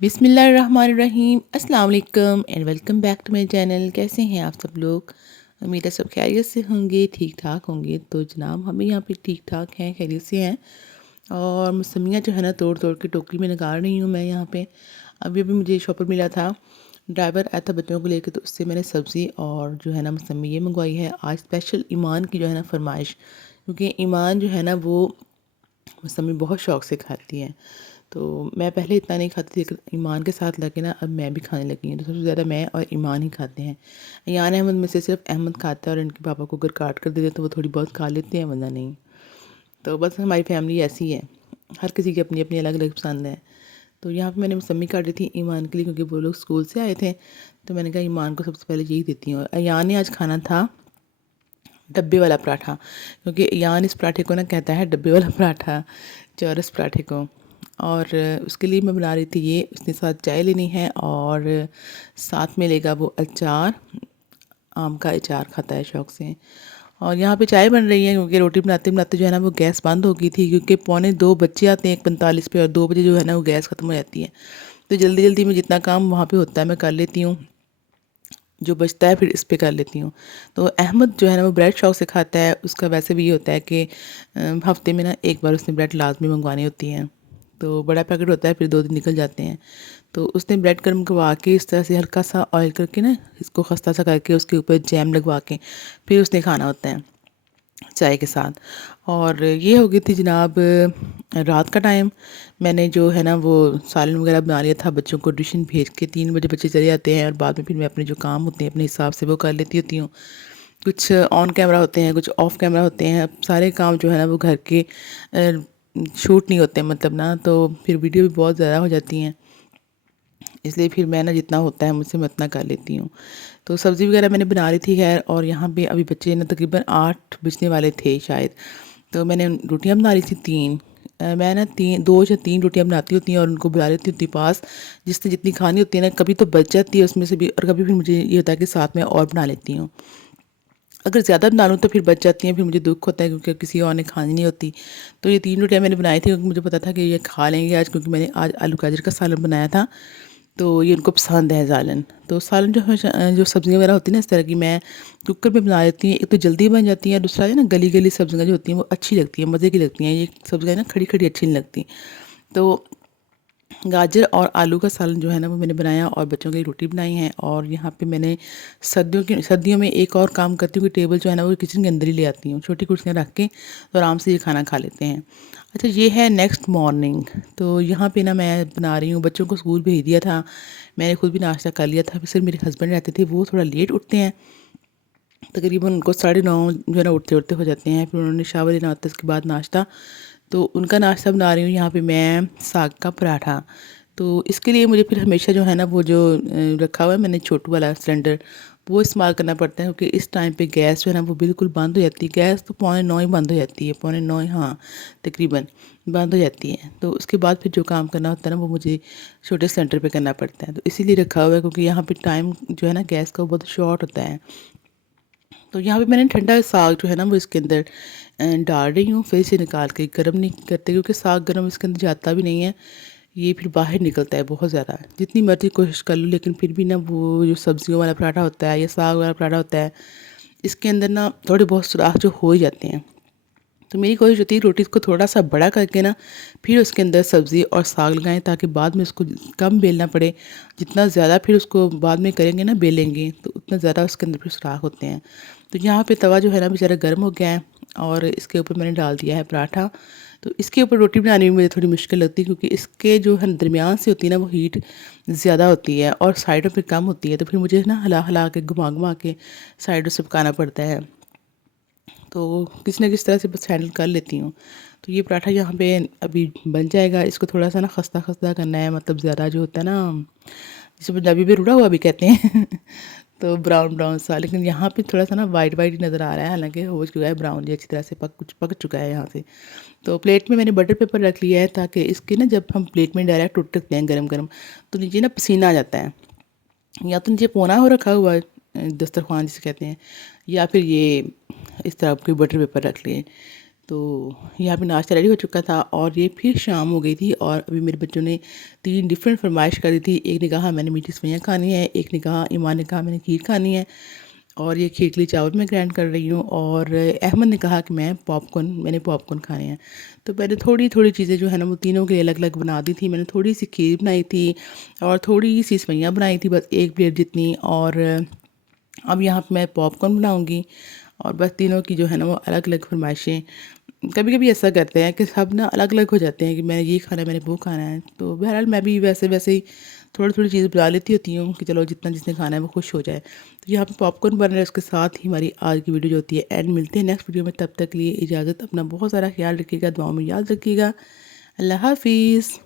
बिस्मिल्लाहिर्रहमानिर्रहीम अस्सलाम वालेकुम and welcome back to my channel. कैसे हैं आप सब लोग? उम्मीद है सब खैरियत से होंगे, ठीक ठाक होंगे। तो जनाब हम भी यहाँ पे ठीक ठाक हैं, खैरियत से हैं। और मौसमियाँ जो है ना तोड़ तोड़ के टोकरी में निकाल रही हूँ मैं यहाँ पे। अभी अभी मुझे शॉपर मिला था, ड्राइवर आया था बच्चों को लेकर, तो उससे मैंने सब्ज़ी और जो है ना मौसमी ये मंगवाई है। आज स्पेशल ईमान की जो है ना फरमाइश, क्योंकि ईमान जो है ना वो मौसमी बहुत शौक़ से खाती है। तो मैं पहले इतना नहीं खाती थी, लेकिन ईमान के साथ लगे ना अब मैं भी खाने लगी हूँ। तो सबसे ज़्यादा मैं और ईमान ही खाते हैं। ईयान अहमद में से सिर्फ अहमद खाता है, और इनके पापा को अगर काट कर दे दे तो वो थोड़ी बहुत खा लेते हैं, वरना नहीं। तो बस हमारी फैमिली ऐसी है, हर किसी की अपनी अपनी अलग अलग पसंद है। तो यहाँ पे मैंने मौसमी काटी थी ईमान के लिए, क्योंकि वो लोग स्कूल से आए थे। तो मैंने कहा ईमान को सबसे पहले यही देती हूँ। और ईयान ने आज खाना था डब्बे वाला पराठा, क्योंकि ईयान इस पराठे को ना कहता है डब्बे वाला पराठा, चौरस पराठे को। और उसके लिए मैं बना रही थी ये, उसने साथ चाय लेनी है और साथ में लेगा वो अचार, आम का अचार खाता है शौक़ से। और यहाँ पे चाय बन रही है, क्योंकि रोटी बनाते बनाते जो है ना वो गैस बंद हो गई थी, क्योंकि 2:45 बच्चे आते हैं 1:45 पे, और 2 बजे जो है ना वो गैस ख़त्म हो जाती है। तो जल्दी जल्दी में जितना काम वहाँ पे होता है मैं कर लेती हूँ, जो बचता है फिर इस पे कर लेती हूँ। तो अहमद जो है ना वो ब्रेड शौक़ से खाता है। उसका वैसे भी ये होता है कि हफ्ते में ना एक बार उसने ब्रेड लाजमी मंगवानी होती है। तो बड़ा पैकेट होता है, फिर 2 दिन निकल जाते हैं। तो उसने ब्रेड गर्म करवा के इस तरह से हल्का सा ऑयल करके ना इसको खस्ता सा करके उसके ऊपर जैम लगवा के फिर उसने खाना होता है चाय के साथ। और ये हो गई थी जनाब रात का टाइम। मैंने जो है ना वो सालन वगैरह बना लिया था, बच्चों को ट्यूशन भेज के 3 बजे बच्चे चले जाते हैं, और बाद में फिर मैं अपने जो काम होते हैं अपने हिसाब से वो कर लेती होती हूँ। कुछ ऑन कैमरा होते हैं, कुछ ऑफ कैमरा होते हैं। अब सारे काम जो है ना वो घर के शूट नहीं होते, मतलब ना, तो फिर वीडियो भी बहुत ज़्यादा हो जाती हैं। इसलिए फिर मैं ना जितना होता है मुझसे मैं उतना कर लेती हूँ। तो सब्ज़ी वगैरह मैंने बना ली थी खैर, और यहाँ पे अभी बच्चे ना तकरीबन 8 बजने वाले थे शायद। तो मैंने रोटियाँ बना ली थी 3। मैं ना 2 या 3 रोटियाँ बनाती होती हैं और उनको बुला लेती होती पास, जिससे जितनी खानी होती है ना, कभी तो बच जाती है उसमें से भी, और कभी फिर मुझे ये होता है कि साथ में और बना लेती हूँ। अगर ज़्यादा बना लूँ तो फिर बच जाती हैं, फिर मुझे दुःख होता है, क्योंकि किसी और ने खानी नहीं होती। तो ये 3 रोटियाँ मैंने बनाई थी, क्योंकि मुझे पता था कि ये खा लेंगे आज, क्योंकि मैंने आज आलू गाजर का सालन बनाया था। तो ये उनको पसंद है सालन। तो सालन जो है जो सब्ज़ियाँ वगैरह होती है ना इस तरह की, मैं कुकर में बना लेती हूँ। एक तो जल्दी बन जाती है, दूसरा है ना गली-गली सब्ज़ियाँ जो होती हैं वो अच्छी लगती हैं, मज़े की लगती हैं। ये सब्ज़ियाँ ना खड़ी-खड़ी अच्छी नहीं लगती। तो गाजर और आलू का सालन जो है ना वो मैंने बनाया, और बच्चों के लिए रोटी बनाई है। और यहाँ पे मैंने सर्दियों में एक और काम करती हूँ कि टेबल जो है ना वो किचन के अंदर ही ले आती हूँ, छोटी कुर्सियाँ रख के, तो आराम से ये खाना खा लेते हैं। अच्छा, ये है नेक्स्ट मॉर्निंग। तो यहाँ पे ना मैं बना रही हूँ, बच्चों को स्कूल भेज दिया था, मैंने खुद भी नाश्ता कर लिया था। सिर्फ मेरे हस्बैंड रहते थे, वो थोड़ा लेट उठते हैं, तकरीबन उनको 9:30 जो है ना उठते उठते हो जाते हैं। फिर उन्होंने शावर लेना होता है, उसके बाद नाश्ता। तो उनका नाश्ता बना रही हूँ यहाँ पे मैं, साग का पराठा। तो इसके लिए मुझे फिर हमेशा जो है ना वो जो रखा हुआ है मैंने छोटू वाला सिलेंडर, वो इस्तेमाल करना पड़ता है, क्योंकि इस टाइम पे गैस जो है ना वो बिल्कुल बंद हो जाती है। गैस तो 8:45 ही बंद हो जाती है, 8:45 हाँ तकरीबन बंद हो जाती है। तो उसके बाद फिर जो काम करना होता है ना वो मुझे छोटे सिलेंडर पे करना पड़ता है। तो इसीलिए रखा हुआ है, क्योंकि यहाँ पे टाइम जो है ना गैस का वो बहुत शॉर्ट होता है। तो यहाँ पे मैंने ठंडा साग जो है ना वो इसके अंदर डाल रही हूँ, फिर से निकाल के, गर्म नहीं करते, क्योंकि साग गर्म इसके अंदर जाता भी नहीं है, ये फिर बाहर निकलता है बहुत ज़्यादा। जितनी मर्ज़ी कोशिश कर लो, लेकिन फिर भी ना वो जो सब्जियों वाला पराठा होता है या साग वाला पराठा होता है, इसके अंदर ना थोड़े बहुत सुराख जो हो ही जाते हैं। तो मेरी कोशिश होती है रोटी को थोड़ा सा बड़ा करके ना फिर उसके अंदर सब्ज़ी और साग लगाएं, ताकि बाद में उसको कम बेलना पड़े। जितना ज़्यादा फिर उसको बाद में करेंगे ना बेलेंगे, तो उतना ज़्यादा उसके अंदर फिर सुराख होते हैं। तो यहाँ पे तवा जो है ना बेचारा गर्म हो गया है, और इसके ऊपर मैंने डाल दिया है पराठा। तो इसके ऊपर रोटी बनाने में मुझे थोड़ी मुश्किल लगती है, क्योंकि इसके जो है दरमियान से होती है ना वो हीट ज़्यादा होती है, और साइडों पे कम होती है। तो फिर मुझे ना हिला हिला के घुमा घुमा के साइडों से पकाना पड़ता है। तो किसी न किसी तरह से बस हैंडल कर लेती हूँ। तो ये पराठा यहाँ पे अभी बन जाएगा। इसको थोड़ा सा ना खस्ता खस्ता करना है, मतलब ज़्यादा जो होता है ना, जिसे पंजाबी में रुड़ा हुआ भी कहते हैं तो ब्राउन ब्राउन सा, लेकिन यहाँ पे थोड़ा सा ना वाइट वाइट ही नज़र आ रहा है, हालांकि हो चुका है ब्राउन, ये अच्छी तरह से पक चुका है यहाँ से। तो प्लेट में मैंने बटर पेपर रख लिया है, ताकि इसके ना जब हम प्लेट में डायरेक्ट उठते हैं गरम गरम, तो नीचे ना पसीना आ जाता है। या तो नीचे पोना हो रखा हुआ है, दस्तरखान जिसे कहते हैं, या फिर ये इस तरह कोई बटर पेपर रख लिए। तो यहाँ पे नाश्ता रेडी हो चुका था और ये फिर शाम हो गई थी और अभी मेरे बच्चों ने 3 डिफरेंट फरमाइश करी थी। एक ने कहा मैंने मीठी सेवइयाँ खानी है, एक ने कहा ईमान ने कहा मैंने खीर खानी है और ये खीर के लिए चावल मैं ग्राइंड कर रही हूँ और अहमद ने कहा कि मैंने पॉपकॉर्न खाने हैं। तो मैंने थोड़ी-थोड़ी चीज़ें जो है ना वो तीनों के लिए अलग-अलग बना दी थी। मैंने थोड़ी-सी खीर बनाई थी और थोड़ी-सी सेवइयाँ बनाई थी, बस 1 प्लेट जितनी। और अब यहाँ पे मैं पॉपकॉर्न बनाऊँगी और बस तीनों की जो है ना वो अलग-अलग फ़रमाइशें। कभी-कभी ऐसा करते हैं कि सब ना अलग-अलग हो जाते हैं कि मैंने ये खाना है, मैंने वो खाना है। तो बहरहाल मैं भी वैसे-वैसे ही थोड़ी-थोड़ी चीज़ बना लेती होती हूँ कि चलो जितना जिसने खाना है वो खुश हो जाए। तो यहाँ पे पॉपकॉर्न बन रहा है, उसके साथ ही हमारी आज की वीडियो जो होती है एंड। मिलते हैं नेक्स्ट वीडियो में, तब तक के लिए इजाज़त। अपना बहुत सारा ख्याल रखिएगा, दुआओं में याद रखिएगा। अल्लाह हाफ़िज़।